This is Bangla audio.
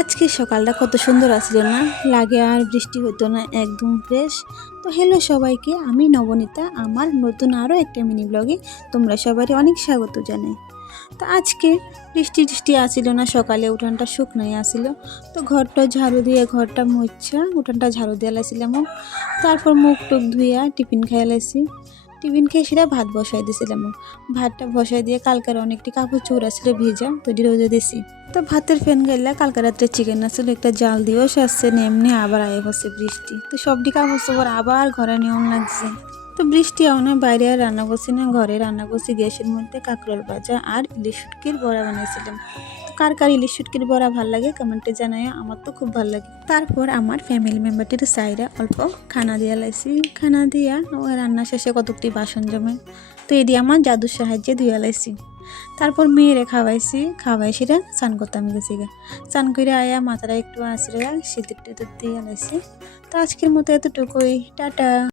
আজকে সকালটা কত সুন্দর আসছিল না, লাগে আর বৃষ্টি হতো না, একদম ফ্রেশ। তো হ্যালো সবাইকে, আমি নবনীতা, আমার নতুন আরও একটা মিনি ব্লগে তোমরা সবারই অনেক স্বাগত জানাই। তো আজকে বৃষ্টি টিষ্টি আসছিল না, সকালে উঠানটা শুকনাই আসছিল। তো ঘরটা ঝাড়ু দিয়ে ঘরটা মুছা উঠানটা ঝাড়ু দিয়ে লাইছিলাম, তারপর মুখ টুক ধুইয়া টিফিন খাইয়া লাইছি। টিফিন খেয়ে সেটা ভাত বসাই দিয়েছিলাম। ভাতটা বসাই দিয়ে কালকের অনেকটি কাপড় চোর আসলে ভিজা, তো রোদে দিছি। তো ভাতের ফ্যান গাইলা কালকে রাত্রে চিকেন আসলে একটা জাল দিয়েও আসছে, এমনি আবার আয়ে হচ্ছে বৃষ্টি। তো সবটি কাপড় চোপড় আবার ঘরে নিয়ম লাগছে। তো বৃষ্টি না বাইরে আর রান্না করছি না, ঘরে রান্না করছি গ্যাসের মধ্যে কাঁকরোল ভাজা আর ইলিশ শুটকির বড়া বানাইছিলাম। তো কার কার ইলিশ শুটকির বড়া ভাল লাগে কমেন্টে জানাই, আমার তো খুব ভালো লাগে। তারপর আমার ফ্যামিলি মেম্বারটির সাইডে অল্প খানা দিয়া লাইছি, খানা দিয়া রান্না শেষে কতকটি বাসন জমে, তো এটি আমার জাদুর সাহায্যে ধুয়া লাইছি। তারপর মেয়েরে খাওয়াই সেটা চান করতাম গেছি গা। চান করে আয়া মাথাটা একটু আঁচড়ে সিঁদুর টিঁদুর দিয়ে লাইছি। তো আজকের মতো এতটুকুই, টাটা।